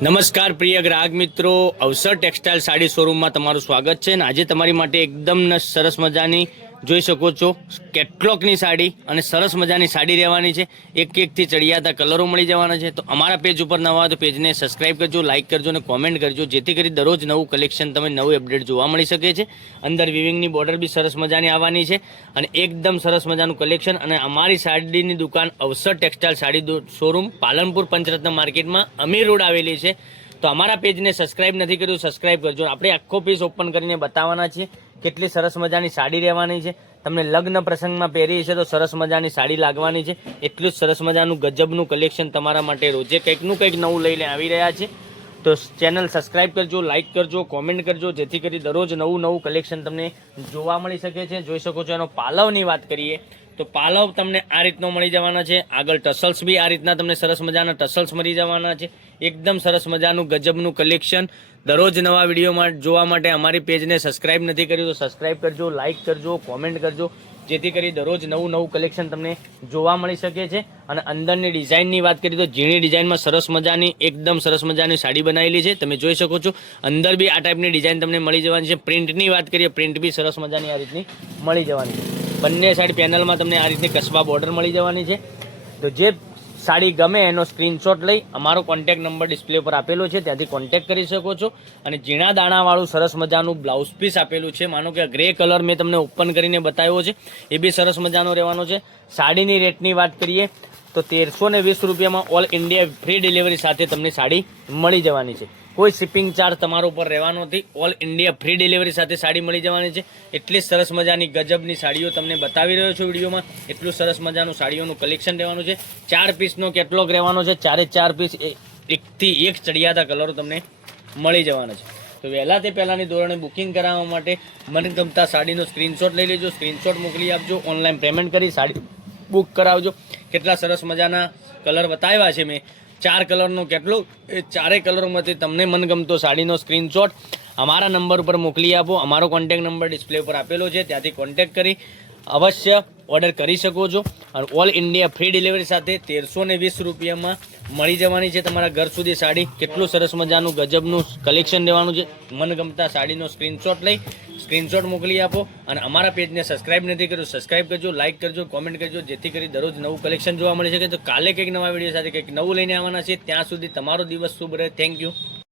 નમસ્કાર પ્રિય ગ્રાહક મિત્રો. અવસર ટેક્સટાઇલ સાડી શોરૂમમાં તમારું સ્વાગત છે અને આજે તમારી માટે એકદમ સરસ મજાની જોઈ શકો છો કેટલોકની સાડી અને સરસ મજાની સાડી રહેવાની છે. એક એકથી ચડિયાતા કલરો મળી જવાના છે. તો અમારા પેજ ઉપર નવા તો પેજને સબસ્ક્રાઇબ કરજો લાઇક કરજો અને કોમેન્ટ કરજો. જેથી કરી દરરોજ નવું કલેક્શન તમે નવું અપડેટ જોવા મળી શકે છે. અંદર વિવિંગની બોર્ડર બી સરસ મજાની આવવાની છે અને એકદમ સરસ મજાનું કલેક્શન અને અમારી સાડીની દુકાન અવસર ટેક્સટાઇલ સાડી શોરૂમ પાલનપુર પંચરત્ન માર્કેટમાં અમીર રોડ આવેલી છે. તો અમારા પેજને સબસ્ક્રાઇબ નથી કર્યું સબસ્ક્રાઇબ કરજો. આપણે આખો પેજ ઓપન કરીને બતાવવાના છીએ. કેટલી સરસ મજાની સાડી રહેવાની છે. તમને લગ્ન પ્રસંગમાં પહેરી છે તો સરસ મજાની સાડી લાગવાની છે. એટલું જ સરસ મજાનું ગજબનું કલેક્શન તમારા માટે રોજે કંઈકનું કંઈક નવું લઈને આવી રહ્યા છે. તો ચેનલ સબસ્ક્રાઈબ કરજો લાઇક કરજો કોમેન્ટ કરજો, જેથી કરી દરરોજ નવું નવું કલેક્શન તમને જોવા મળી શકે છે. જોઈ શકો છો એનો પાલવની વાત કરીએ. તો પાલવ તમને આ રીતનો મળી જવાના છે. આગળ ટસલ્સ બી આ રીતના તમને સરસ મજાના ટસલ્સ મળી જવાના છે. એકદમ સરસ મજાનું ગજબનું કલેક્શન. દરરોજ નવા વિડીયોમાં જોવા માટે અમારી પેજને સબસ્ક્રાઇબ નથી કર્યું તો સબસ્ક્રાઇબ કરજો, લાઇક કરજો, કોમેન્ટ કરજો. જેથી કરી દરરોજ નવું નવું કલેક્શન તમને જોવા મળી શકે છે. અને અંદરની ડિઝાઇનની વાત કરીએ તો ઝીણી ડિઝાઇનમાં સરસ મજાની, એકદમ સરસ મજાની સાડી બનાવેલી છે. તમે જોઈ શકો છો. અંદર બી આ ટાઈપની ડિઝાઇન તમને મળી જવાની છે. પ્રિન્ટની વાત કરીએ, પ્રિન્ટ બી સરસ મજાની આ રીતની મળી જવાની છે. બંને સાઈડ પેનલમાં તમને આ રીતની કસબા બોર્ડર મળી જવાની છે. તો જે સાડી ગમે એનો સ્ક્રીનશોટ લઈ અમારો કોન્ટેક નંબર ડિસ્પ્લે પર આપેલો છે. ત્યાંથી કોન્ટેક કરી શકો છો. અને ઝીણા દાણાવાળું સરસ મજાનું બ્લાઉઝ પીસ આપેલું છે. માનો કે ગ્રે કલર મેં તમને ઓપન કરીને બતાવ્યો છે. એ બી સરસ મજાનો રહેવાનો છે. સાડીની રેટની વાત કરીએ, તો તેરસો વીસ રૂપિયામાં ઓલ ઇન્ડિયા ફ્રી ડિલિવરી સાથે તમને સાડી મળી જવાની છે. કોઈ શિપિંગ ચાર્જ તમારો ઉપર રહેવાનો નથી. ઓલ ઇન્ડિયા ફ્રી ડિલિવરી સાથે સાડી મળી જવાની છે. એટલી સરસ મજાની ગજબની સાડીઓ તમને બતાવી રહ્યો છું વિડીયોમાં. એટલું સરસ મજાનું સાડીઓનું કલેક્શન રહેવાનું છે. ચાર પીસનો કેટલોગ રહેવાનો છે. ચારે ચાર પીસ એકથી એક ચડિયાતા કલરો તમને મળી જવાના છે. તો વહેલા તે પહેલાંની ધોરણે બુકિંગ કરાવવા માટે મનગમતા સાડીનો સ્ક્રીનશોટ લઈ લેજો. સ્ક્રીનશોટ મોકલી આપજો. ઓનલાઈન પેમેન્ટ કરી સાડી બુક કરાવજો. કેટલા સરસ મજાના કલર બતાવ્યા છે મેં. ચાર કલરનો કેટલો એ ચારેય કલરોમાંથી તમને મનગમતો સાડીનો સ્ક્રીનશોટ અમારા નંબર ઉપર મોકલી આપો. અમારો કોન્ટેક નંબર ડિસ્પ્લે ઉપર આપેલો છે. ત્યાંથી કોન્ટેક કરી. અવશ્ય ઓર્ડર કરી શકો છો. અને ઓલ ઇન્ડિયા ફ્રી ડિલિવરી સાથે તેરસો ને વીસ રૂપિયામાં મળી જવાની છે તમારા ઘર સુધી સાડી. કેટલું સરસ મજાનું ગજબનું કલેક્શન રહેવાનું છે. મનગમતા સાડીનો સ્ક્રીનશોટ લઈ સ્ક્રીનશોટ મોકલી આપો. અને અમારા પેજને સબસ્ક્રાઇબ નથી કર્યું સબસ્ક્રાઇબ કરજો લાઇક કરજો કોમેન્ટ કરજો, જેથી કરી દરરોજ નવું કલેક્શન જોવા મળી શકે. તો કાલે કંઈક નવા વીડિયો સાથે કંઈક નવું લઈને આવવાના છે ત્યાં સુધી તમારો દિવસ શુભ રહે. Thank you